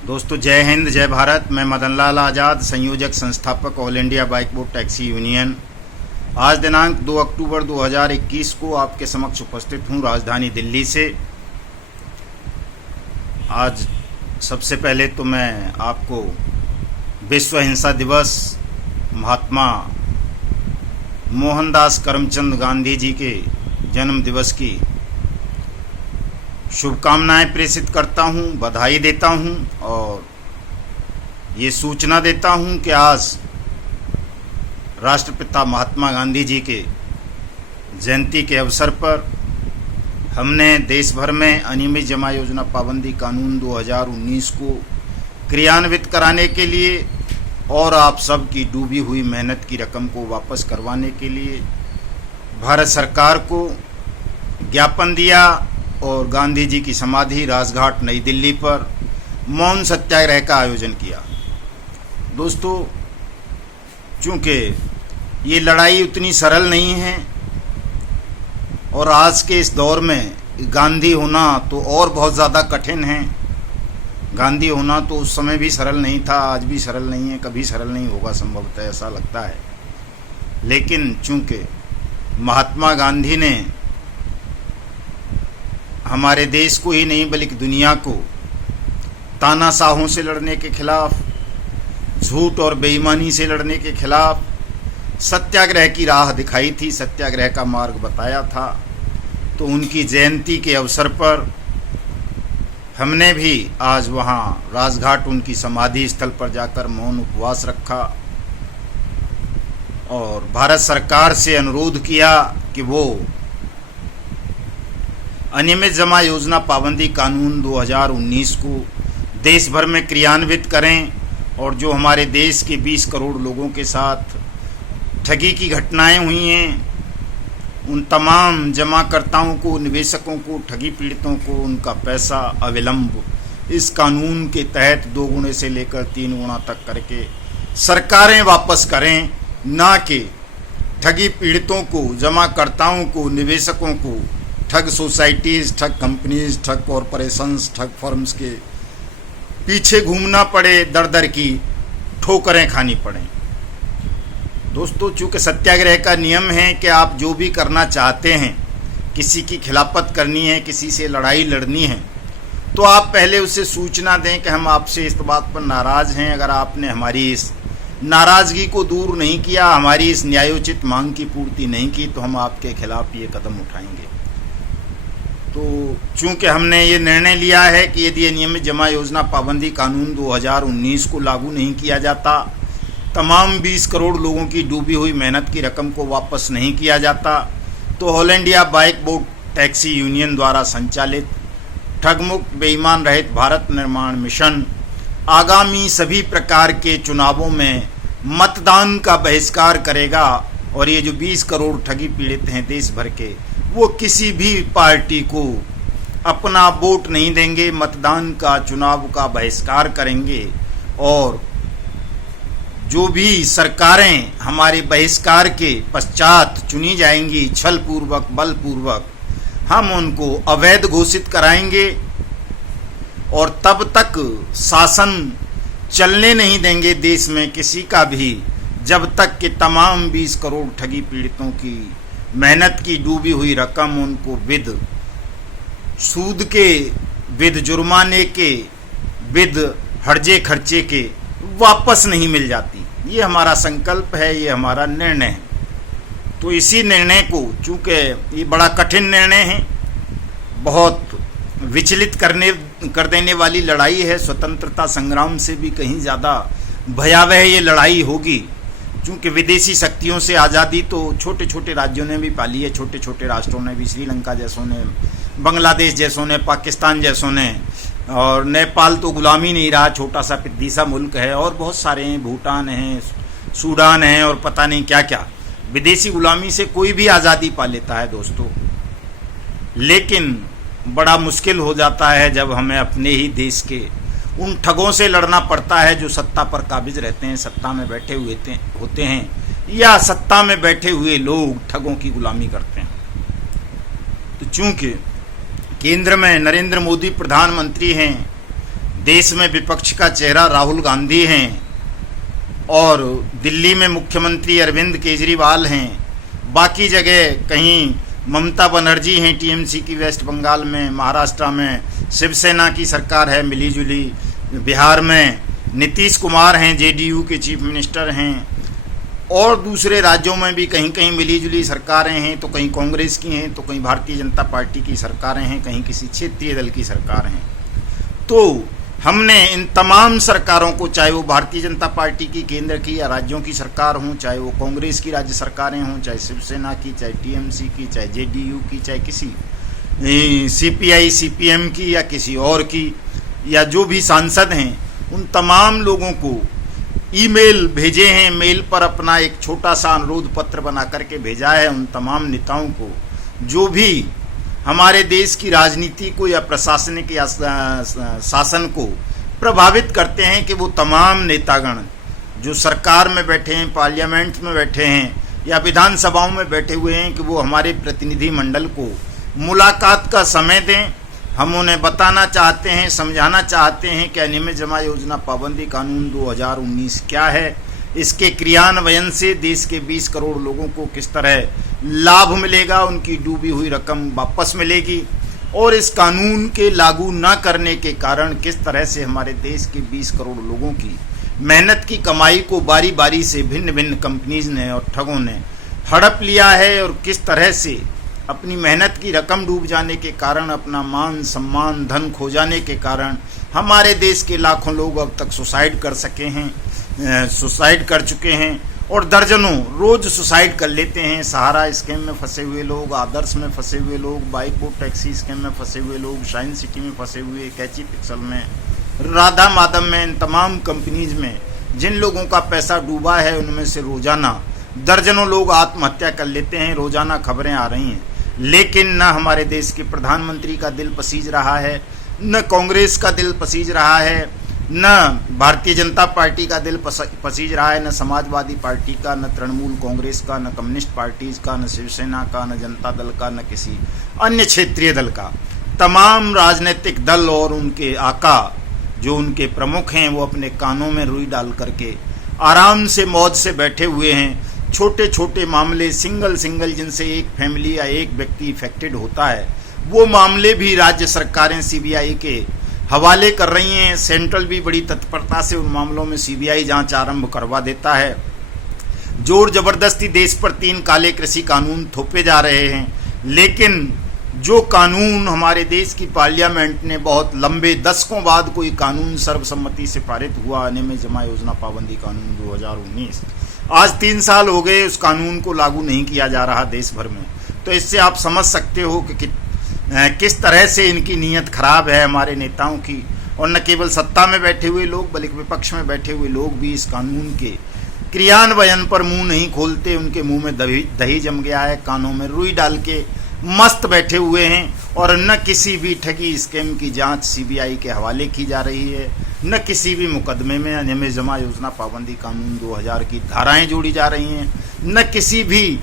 दोस्तों जय हिंद जय भारत। मैं मदन लाल आज़ाद, संयोजक संस्थापक all India bike boat taxi union. आज दिनांक 2 अक्टूबर 2021 को आपके समक्ष उपस्थित हूँ राजधानी दिल्ली से। आज सबसे पहले तो मैं आपको विश्व हिंसा दिवस, महात्मा मोहनदास करमचंद गांधी जी के जन्म दिवस की शुभकामनाएं प्रेषित करता हूं, बधाई देता हूं और ये सूचना देता हूं कि आज राष्ट्रपिता महात्मा गांधी जी के जयंती के अवसर पर हमने देश भर में अनियमित जमा योजना पाबंदी कानून 2019 को क्रियान्वित कराने के लिए और आप सब की डूबी हुई मेहनत की रकम को वापस करवाने के लिए भारत सरकार को ज्ञापन दिया और गांधी जी की समाधि राजघाट नई दिल्ली पर मौन सत्याग्रह का आयोजन किया। दोस्तों, चूँकि ये लड़ाई उतनी सरल नहीं है और आज के इस दौर में गांधी होना तो और बहुत ज़्यादा कठिन है। गांधी होना तो उस समय भी सरल नहीं था, आज भी सरल नहीं है, कभी सरल नहीं होगा संभवतः, ऐसा लगता है। लेकिन चूँकि महात्मा गांधी ने हमारे देश को ही नहीं बल्कि दुनिया को तानाशाहों से लड़ने के खिलाफ, झूठ और बेईमानी से लड़ने के खिलाफ सत्याग्रह की राह दिखाई थी, सत्याग्रह का मार्ग बताया था, तो उनकी जयंती के अवसर पर हमने भी आज वहाँ राजघाट उनकी समाधि स्थल पर जाकर मौन उपवास रखा और भारत सरकार से अनुरोध किया कि वो अनियमित जमा योजना पाबंदी कानून 2019 को देश भर में क्रियान्वित करें और जो हमारे देश के 20 करोड़ लोगों के साथ ठगी की घटनाएं हुई हैं, उन तमाम जमाकर्ताओं को, निवेशकों को, ठगी पीड़ितों को उनका पैसा अविलंब इस कानून के तहत 2 गुणे से लेकर 3 गुना तक करके सरकारें वापस करें, ना कि ठगी पीड़ितों को, जमाकर्ताओं को, निवेशकों को ठग सोसाइटीज़, ठग कंपनीज, ठग कॉरपोरेशंस, ठग फर्म्स के पीछे घूमना पड़े, दर दर की ठोकरें खानी पड़ें। दोस्तों, चूँकि सत्याग्रह का नियम है कि आप जो भी करना चाहते हैं, किसी की खिलाफत करनी है, किसी से लड़ाई लड़नी है, तो आप पहले उसे सूचना दें कि हम आपसे इस बात पर नाराज़ हैं। अगर आपने हमारी इस नाराज़गी को दूर नहीं किया, हमारी इस न्यायोचित मांग की पूर्ति नहीं की, तो हम आपके खिलाफ ये कदम उठाएंगे। तो चूँकि हमने ये निर्णय लिया है कि यदि अनियमित जमा योजना पाबंदी कानून 2019 को लागू नहीं किया जाता, तमाम 20 करोड़ लोगों की डूबी हुई मेहनत की रकम को वापस नहीं किया जाता, तो all India bike boat taxi union द्वारा संचालित ठगमुक्त बेईमान रहित भारत निर्माण मिशन आगामी सभी प्रकार के चुनावों में मतदान का बहिष्कार करेगा और ये जो 20 करोड़ ठगी पीड़ित हैं देश भर के, वो किसी भी पार्टी को अपना वोट नहीं देंगे, मतदान का, चुनाव का बहिष्कार करेंगे और जो भी सरकारें हमारे बहिष्कार के पश्चात चुनी जाएंगी, छल पूर्वक, बल पूर्वक, हम उनको अवैध घोषित कराएंगे और तब तक शासन चलने नहीं देंगे देश में किसी का भी, जब तक कि तमाम 20 करोड़ ठगी पीड़ितों की मेहनत की डूबी हुई रकम उनको विद सूद के, विद जुर्माने के, विद हर्जे खर्चे के वापस नहीं मिल जाती। ये हमारा संकल्प है, ये हमारा निर्णय है। तो इसी निर्णय को, चूँकि ये बड़ा कठिन निर्णय है, बहुत विचलित कर देने वाली लड़ाई है, स्वतंत्रता संग्राम से भी कहीं ज़्यादा भयावह ये लड़ाई होगी। चूँकि विदेशी शक्तियों से आज़ादी तो छोटे छोटे राज्यों ने भी पाली है, छोटे छोटे राष्ट्रों ने भी, श्रीलंका जैसों ने, बांग्लादेश जैसों ने, पाकिस्तान जैसों ने, और नेपाल तो गुलामी नहीं रहा, छोटा सा पिद्दी सा मुल्क है, और बहुत सारे हैं, भूटान हैं, सूडान है और पता नहीं क्या क्या। विदेशी गुलामी से कोई भी आज़ादी पा लेता है दोस्तों, लेकिन बड़ा मुश्किल हो जाता है जब हमें अपने ही देश के उन ठगों से लड़ना पड़ता है जो सत्ता पर काबिज रहते हैं, सत्ता में बैठे हुए होते हैं, या सत्ता में बैठे हुए लोग ठगों की गुलामी करते हैं। तो चूँकि केंद्र में नरेंद्र मोदी प्रधानमंत्री हैं, देश में विपक्ष का चेहरा राहुल गांधी हैं और दिल्ली में मुख्यमंत्री अरविंद केजरीवाल हैं, बाकी जगह कहीं ममता बनर्जी हैं टीएमसी की वेस्ट बंगाल में, महाराष्ट्र में शिवसेना की सरकार है मिली जुली, बिहार में नीतीश कुमार हैं जेडीयू के चीफ मिनिस्टर हैं, और दूसरे राज्यों में भी कहीं कहीं मिली जुली सरकारें हैं, तो कहीं कांग्रेस की हैं, तो कहीं भारतीय जनता पार्टी की सरकारें हैं, कहीं किसी क्षेत्रीय दल की सरकार हैं। तो हमने इन तमाम सरकारों को, चाहे वो भारतीय जनता पार्टी की केंद्र की या राज्यों की सरकार हों, चाहे वो कांग्रेस की राज्य सरकारें हों, चाहे शिवसेना की, चाहे टीएमसी की, चाहे जेडीयू की, चाहे किसी सीपीआई सीपीएम की या किसी और की, या जो भी सांसद हैं, उन तमाम लोगों को ईमेल भेजे हैं, मेल पर अपना एक छोटा सा अनुरोध पत्र बना करके भेजा है उन तमाम नेताओं को जो भी हमारे देश की राजनीति को या प्रशासनिक या शासन को प्रभावित करते हैं, कि वो तमाम नेतागण जो सरकार में बैठे हैं, पार्लियामेंट में बैठे हैं या विधानसभाओं में बैठे हुए हैं, कि वो हमारे प्रतिनिधि मंडल को मुलाकात का समय दें। हम उन्हें बताना चाहते हैं, समझाना चाहते हैं कि अनियमित जमा योजना पाबंदी कानून 2019 क्या है, इसके क्रियान्वयन से देश के 20 करोड़ लोगों को किस तरह लाभ मिलेगा, उनकी डूबी हुई रकम वापस मिलेगी, और इस कानून के लागू न करने के कारण किस तरह से हमारे देश के 20 करोड़ लोगों की मेहनत की कमाई को बारी बारी से भिन्न भिन्न कंपनीज ने और ठगों ने हड़प लिया है, और किस तरह से अपनी मेहनत की रकम डूब जाने के कारण, अपना मान सम्मान धन खो जाने के कारण हमारे देश के लाखों लोग अब तक सुसाइड कर सके हैं, सुसाइड कर चुके हैं, और दर्जनों रोज सुसाइड कर लेते हैं। सहारा स्कैम में फंसे हुए लोग, आदर्श में फंसे हुए लोग, बाइक बोट टैक्सी स्कैम में फंसे हुए लोग, शाइन सिटी में फंसे हुए, कैची पिक्सल में, राधा माधव में, इन तमाम कंपनीज में जिन लोगों का पैसा डूबा है, उनमें से रोजाना दर्जनों लोग आत्महत्या कर लेते हैं। रोजाना खबरें आ रही हैं, लेकिन न हमारे देश के प्रधानमंत्री का दिल पसीज रहा है, न कांग्रेस का दिल पसीज रहा है, न भारतीय जनता पार्टी का दिल पसीज रहा है, न समाजवादी पार्टी का, न तृणमूल कांग्रेस का, न कम्युनिस्ट पार्टीज का, न शिवसेना का, न जनता दल का, न किसी अन्य क्षेत्रीय दल का। तमाम राजनीतिक दल और उनके आका जो उनके प्रमुख हैं, वो अपने कानों में रुई डाल करके आराम से मौज से बैठे हुए हैं। छोटे छोटे मामले सिंगल जिनसे एक फैमिली या एक व्यक्ति इफेक्टेड होता है, वो मामले भी राज्य सरकारें सीबीआई के हवाले कर रही हैं। सेंट्रल भी बड़ी तत्परता से उन मामलों में सीबीआई जांच आरंभ करवा देता है। जोर जबरदस्ती देश पर 3 काले कृषि कानून थोपे जा रहे हैं, लेकिन जो कानून हमारे देश की पार्लियामेंट ने बहुत लंबे दशकों बाद कोई कानून सर्वसम्मति से पारित हुआ, अनियमित जमा योजना पाबंदी कानून 2019, आज 3 साल हो गए उस कानून को लागू नहीं किया जा रहा देश भर में। तो इससे आप समझ सकते हो कि किस तरह से इनकी नीयत खराब है हमारे नेताओं की। और न केवल सत्ता में बैठे हुए लोग, बल्कि विपक्ष में बैठे हुए लोग भी इस कानून के क्रियान्वयन पर मुंह नहीं खोलते। उनके मुंह में दही जम गया है, कानों में रुई डाल के मस्त बैठे हुए हैं, और न किसी भी ठगी स्कैम की जांच सीबीआई के हवाले की जा रही है, न किसी भी मुकदमे में अनियमित जमा योजना पाबंदी कानून 2000 की धाराएं जोड़ी जा रही हैं, न किसी भी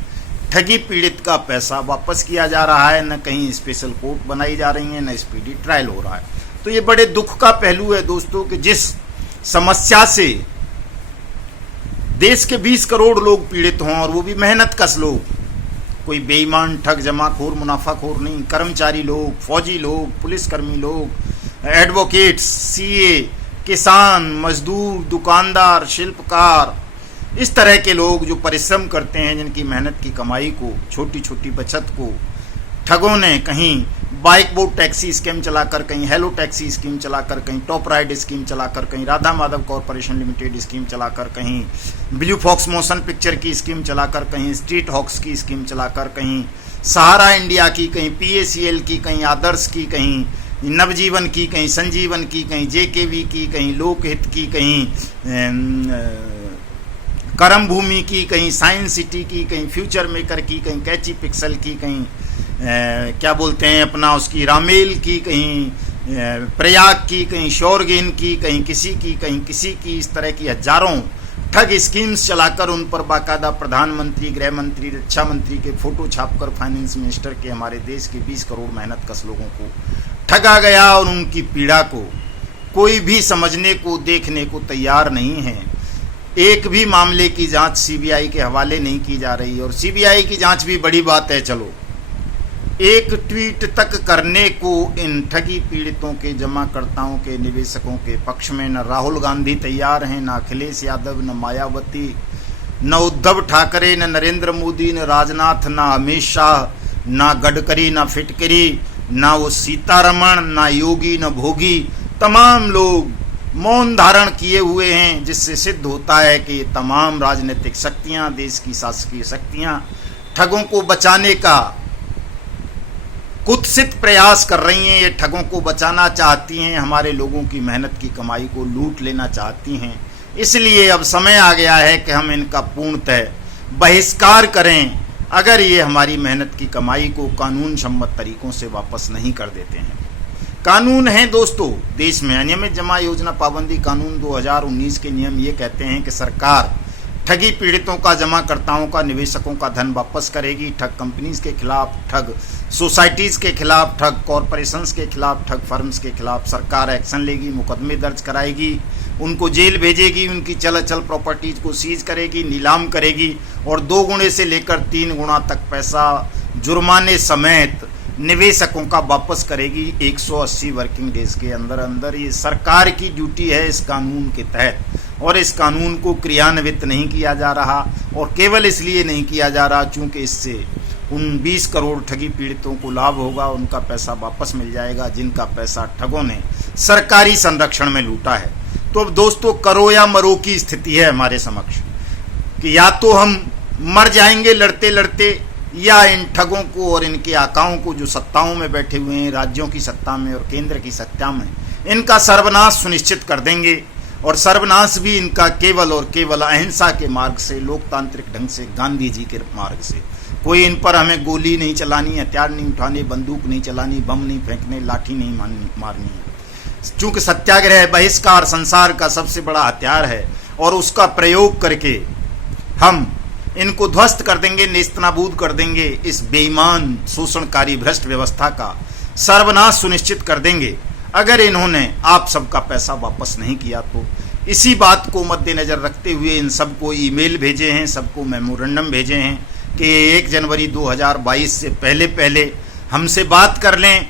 ठगी पीड़ित का पैसा वापस किया जा रहा है, न कहीं स्पेशल कोर्ट बनाई जा रही है, न स्पीडी ट्रायल हो रहा है। तो ये बड़े दुख का पहलू है दोस्तों कि जिस समस्या से देश के 20 करोड़ लोग पीड़ित हों, और वो भी मेहनत कश लोग, कोई बेईमान ठग जमाखोर मुनाफाखोर नहीं, कर्मचारी लोग, फौजी लोग, पुलिसकर्मी लोग, एडवोकेट्स, सीए, किसान, मजदूर, दुकानदार, शिल्पकार, इस तरह के लोग जो परिश्रम करते हैं, जिनकी मेहनत की कमाई को, छोटी छोटी बचत को ठगों ने कहीं बाइक बोट टैक्सी स्कीम चलाकर, कहीं हेलो टैक्सी स्कीम चलाकर, कहीं टॉप राइड स्कीम चलाकर, कहीं Radha Madhav corporation limited scheme चलाकर, कहीं ब्लू फॉक्स मोशन पिक्चर की स्कीम चलाकर, कहीं स्ट्रीट हॉक्स की स्कीम चलाकर, कहीं सहारा इंडिया की, कहीं पीएसीएल की, कहीं आदर्श की, कहीं नवजीवन की, कहीं संजीवन की, कहीं जेकेवी की, कहीं लोकहित की, कहीं करम भूमि की, कहीं साइंस सिटी की, कहीं फ्यूचर मेकर की, कहीं कैची पिक्सल की, कहीं क्या बोलते हैं अपना उसकी रामेल की, कहीं प्रयाग की, कहीं शोरगेन की, कहीं किसी की, कहीं किसी की। इस तरह की हजारों ठग स्कीम्स चलाकर उन पर बाकायदा प्रधानमंत्री, गृह मंत्री, रक्षा मंत्री के फोटो छापकर फाइनेंस मिनिस्टर के हमारे देश के 20 करोड़ मेहनत कश लोगों को ठगा गया, और उनकी पीड़ा को कोई भी समझने को देखने को तैयार नहीं है। एक भी मामले की जांच सीबीआई के हवाले नहीं की जा रही, और सीबीआई की जांच भी बड़ी बात है। चलो, एक ट्वीट तक करने को इन ठगी पीड़ितों के, जमाकर्ताओं के, निवेशकों के पक्ष में न राहुल गांधी तैयार हैं, न अखिलेश यादव, न मायावती, न उद्धव ठाकरे, न नरेंद्र मोदी, न राजनाथ, न अमित शाह, न गडकरी, न फिटकरी, न वो सीतारमण, न योगी, न भोगी। तमाम लोग मौन धारण किए हुए हैं, जिससे सिद्ध होता है कि तमाम राजनीतिक शक्तियां, देश की शासकीय शक्तियां ठगों को बचाने का कुत्सित प्रयास कर रही हैं। ये ठगों को बचाना चाहती हैं, हमारे लोगों की मेहनत की कमाई को लूट लेना चाहती हैं। इसलिए अब समय आ गया है कि हम इनका पूर्णतः बहिष्कार करें, अगर ये हमारी मेहनत की कमाई को कानून सम्मत तरीकों से वापस नहीं कर देते हैं। कानून है दोस्तों देश में, अनियमित जमा योजना पाबंदी कानून 2019 के नियम ये कहते हैं कि सरकार ठगी पीड़ितों का, जमाकर्ताओं का, निवेशकों का धन वापस करेगी। ठग कंपनीज के खिलाफ, ठग सोसाइटीज़ के खिलाफ, ठग कॉरपोरेशंस के खिलाफ, ठग फर्म्स के खिलाफ सरकार एक्शन लेगी, मुकदमे दर्ज कराएगी, उनको जेल भेजेगी, उनकी चल अचल प्रॉपर्टीज को सीज करेगी, नीलाम करेगी, और 2 गुणे से लेकर 3 गुना तक पैसा जुर्माने समेत निवेशकों का वापस करेगी 180 वर्किंग डेज के अंदर अंदर। ये सरकार की ड्यूटी है इस कानून के तहत, और इस कानून को क्रियान्वित नहीं किया जा रहा, और केवल इसलिए नहीं किया जा रहा क्योंकि इससे उन 20 करोड़ ठगी पीड़ितों को लाभ होगा, उनका पैसा वापस मिल जाएगा जिनका पैसा ठगों ने सरकारी संरक्षण में लूटा है। तो अब दोस्तों, करो या मरो की स्थिति है हमारे समक्ष, कि या तो हम मर जाएंगे लड़ते लड़ते, या इन ठगों को और इनके आकाओं को, जो सत्ताओं में बैठे हुए हैं, राज्यों की सत्ता में और केंद्र की सत्ता में, इनका सर्वनाश सुनिश्चित कर देंगे। और सर्वनाश भी इनका केवल और केवल अहिंसा के मार्ग से, लोकतांत्रिक ढंग से, गांधी जी के मार्ग से। कोई इन पर हमें गोली नहीं चलानी, हथियार नहीं उठाने, बंदूक नहीं चलानी, बम नहीं फेंकने, लाठी नहीं मारनी है। चूंकि सत्याग्रह, बहिष्कार संसार का सबसे बड़ा हथियार है, और उसका प्रयोग करके हम इनको ध्वस्त कर देंगे, नेस्तनाबूद कर देंगे। इस बेईमान, शोषणकारी, भ्रष्ट व्यवस्था का सर्वनाश सुनिश्चित कर देंगे अगर इन्होंने आप सबका पैसा वापस नहीं किया तो। इसी बात को मद्देनजर रखते हुए इन सबको ईमेल भेजे हैं, सबको मेमोरेंडम भेजे हैं कि 1 जनवरी 2022 से पहले पहले हमसे बात कर लें,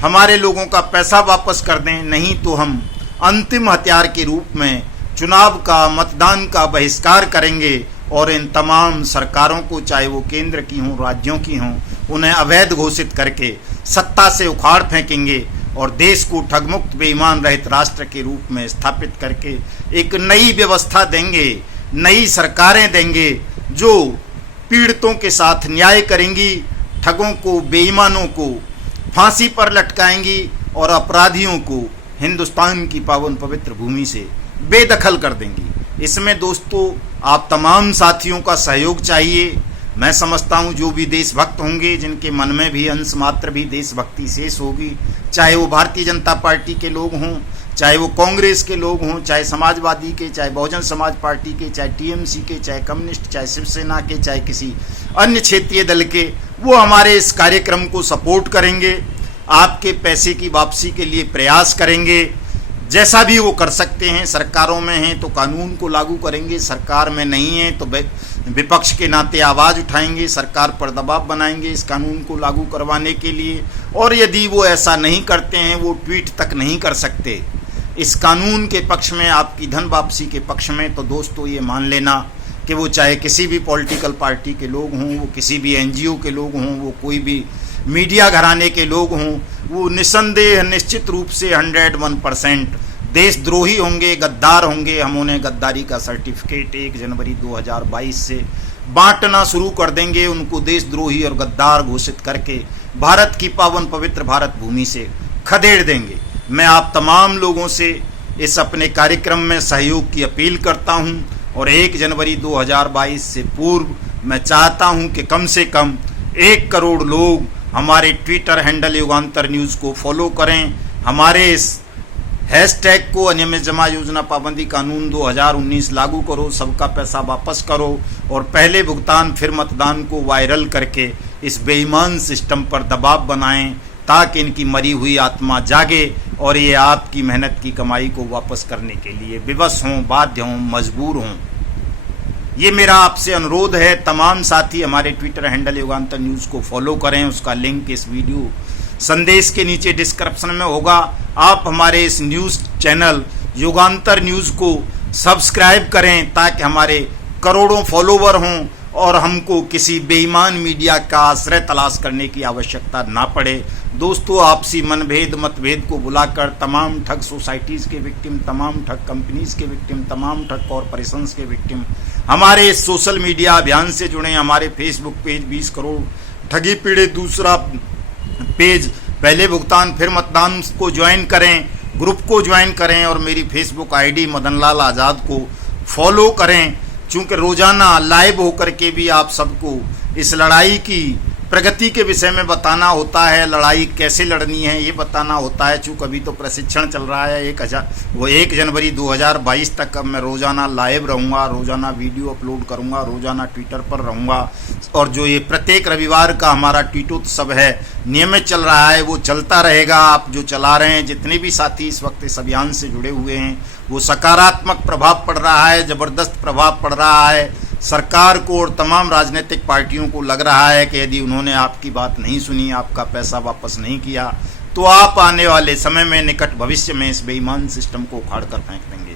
हमारे लोगों का पैसा वापस कर दें, नहीं तो हम अंतिम हथियार के रूप में चुनाव का, मतदान का बहिष्कार करेंगे, और इन तमाम सरकारों को, चाहे वो केंद्र की हों, राज्यों की हों, उन्हें अवैध घोषित करके सत्ता से उखाड़ फेंकेंगे, और देश को ठगमुक्त, बेईमान रहित राष्ट्र के रूप में स्थापित करके एक नई व्यवस्था देंगे, नई सरकारें देंगे जो पीड़ितों के साथ न्याय करेंगी, ठगों को, बेईमानों को फांसी पर लटकाएंगी, और अपराधियों को हिंदुस्तान की पावन पवित्र भूमि से बेदखल कर देंगी। इसमें दोस्तों आप तमाम साथियों का सहयोग चाहिए। मैं समझता हूँ जो भी देशभक्त होंगे, जिनके मन में भी अंश मात्र भी देशभक्ति शेष होगी, चाहे वो भारतीय जनता पार्टी के लोग हों, चाहे वो कांग्रेस के लोग हों, चाहे समाजवादी के, चाहे बहुजन समाज पार्टी के, चाहे टीएमसी के, चाहे कम्युनिस्ट, चाहे शिवसेना के, चाहे किसी अन्य क्षेत्रीय दल के, वो हमारे इस कार्यक्रम को सपोर्ट करेंगे, आपके पैसे की वापसी के लिए प्रयास करेंगे। जैसा भी वो कर सकते हैं, सरकारों में हैं तो कानून को लागू करेंगे, सरकार में नहीं है तो विपक्ष के नाते आवाज़ उठाएंगे, सरकार पर दबाव बनाएंगे इस कानून को लागू करवाने के लिए। और यदि वो ऐसा नहीं करते हैं, वो ट्वीट तक नहीं कर सकते इस कानून के पक्ष में, आपकी धन वापसी के पक्ष में, तो दोस्तों ये मान लेना कि वो चाहे किसी भी पॉलिटिकल पार्टी के लोग हों, वो किसी भी एनजीओ के लोग हों, वो कोई भी मीडिया घराने के लोग हों, वो निसंदेह निश्चित रूप से 101% देशद्रोही होंगे, गद्दार होंगे। हम उन्हें गद्दारी का सर्टिफिकेट 1 जनवरी 2022 से बांटना शुरू कर देंगे, उनको देशद्रोही और गद्दार घोषित करके भारत की पावन पवित्र भारत भूमि से खदेड़ देंगे। मैं आप तमाम लोगों से इस अपने कार्यक्रम में सहयोग की अपील करता हूं, और 1 जनवरी 2022 से पूर्व मैं चाहता हूं कि कम से कम 1 करोड़ लोग हमारे ट्विटर हैंडल युगांतर न्यूज़ को फॉलो करें, हमारे इस हैशटैग को अनियमित जमा योजना पाबंदी कानून 2019 लागू करो, सबका पैसा वापस करो, और पहले भुगतान फिर मतदान को वायरल करके इस बेईमान सिस्टम पर दबाव बनाएं, ताकि इनकी मरी हुई आत्मा जागे और ये आपकी मेहनत की कमाई को वापस करने के लिए विवश हों, बाध्य हों, मजबूर हों। ये मेरा आपसे अनुरोध है। तमाम साथी हमारे ट्विटर हैंडल युगांतर न्यूज़ को फॉलो करें। उसका लिंक इस वीडियो संदेश के नीचे डिस्क्रिप्शन में होगा। आप हमारे इस न्यूज़ चैनल युगांतर न्यूज़ को सब्सक्राइब करें ताकि हमारे करोड़ों फॉलोवर हों और हमको किसी बेईमान मीडिया का आश्रय तलाश करने की आवश्यकता ना पड़े। दोस्तों, आपसी मनभेद मतभेद को बुलाकर तमाम ठग सोसाइटीज़ के विक्टिम, तमाम ठग कंपनीज़ के विक्टिम, तमाम ठग कॉरपोरेशंस के विक्टिम हमारे सोशल मीडिया अभियान से जुड़े। हमारे फेसबुक पेज 20 करोड़ ठगी पीड़ित, दूसरा पेज पहले भुगतान फिर मतदान को ज्वाइन करें, ग्रुप को ज्वाइन करें और मेरी फेसबुक आईडी मदन लाल आज़ाद को फॉलो करें। चूँकि रोज़ाना लाइव होकर के भी आप सबको इस लड़ाई की प्रगति के विषय में बताना होता है, लड़ाई कैसे लड़नी है ये बताना होता है। चूँकि अभी तो प्रशिक्षण चल रहा है 1 जनवरी 2022 तक। अब मैं रोज़ाना लाइव रहूँगा, रोज़ाना वीडियो अपलोड करूँगा, रोज़ाना ट्विटर पर रहूँगा और जो ये प्रत्येक रविवार का हमारा ट्वीटोत्सव है नियमित चल रहा है वो चलता रहेगा। आप जो चला रहे हैं, जितने भी साथी इस वक्त इस अभियान से जुड़े हुए हैं, वो सकारात्मक प्रभाव पड़ रहा है, ज़बरदस्त प्रभाव पड़ रहा है। सरकार को और तमाम राजनीतिक पार्टियों को लग रहा है कि यदि उन्होंने आपकी बात नहीं सुनी, आपका पैसा वापस नहीं किया, तो आप आने वाले समय में निकट भविष्य में इस बेईमान सिस्टम को उखाड़ कर फेंक देंगे।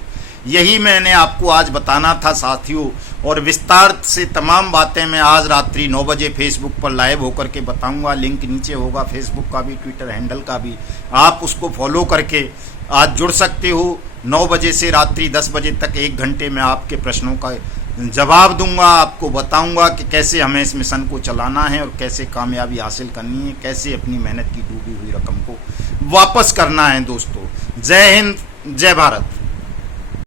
यही मैंने आपको आज बताना था साथियों, और विस्तार से तमाम बातें मैं आज रात्रि 9 बजे फेसबुक पर लाइव होकर के बताऊंगा। लिंक नीचे होगा फेसबुक का भी, ट्विटर हैंडल का भी। आप उसको फॉलो करके आज जुड़ सकते हो। 9 बजे से रात्रि 10 बजे तक 1 घंटे में आपके प्रश्नों का जवाब दूंगा, आपको बताऊंगा कि कैसे हमें इस मिशन को चलाना है और कैसे कामयाबी हासिल करनी है, कैसे अपनी मेहनत की डूबी हुई रकम को वापस करना है। दोस्तों, जय हिंद, जय भारत।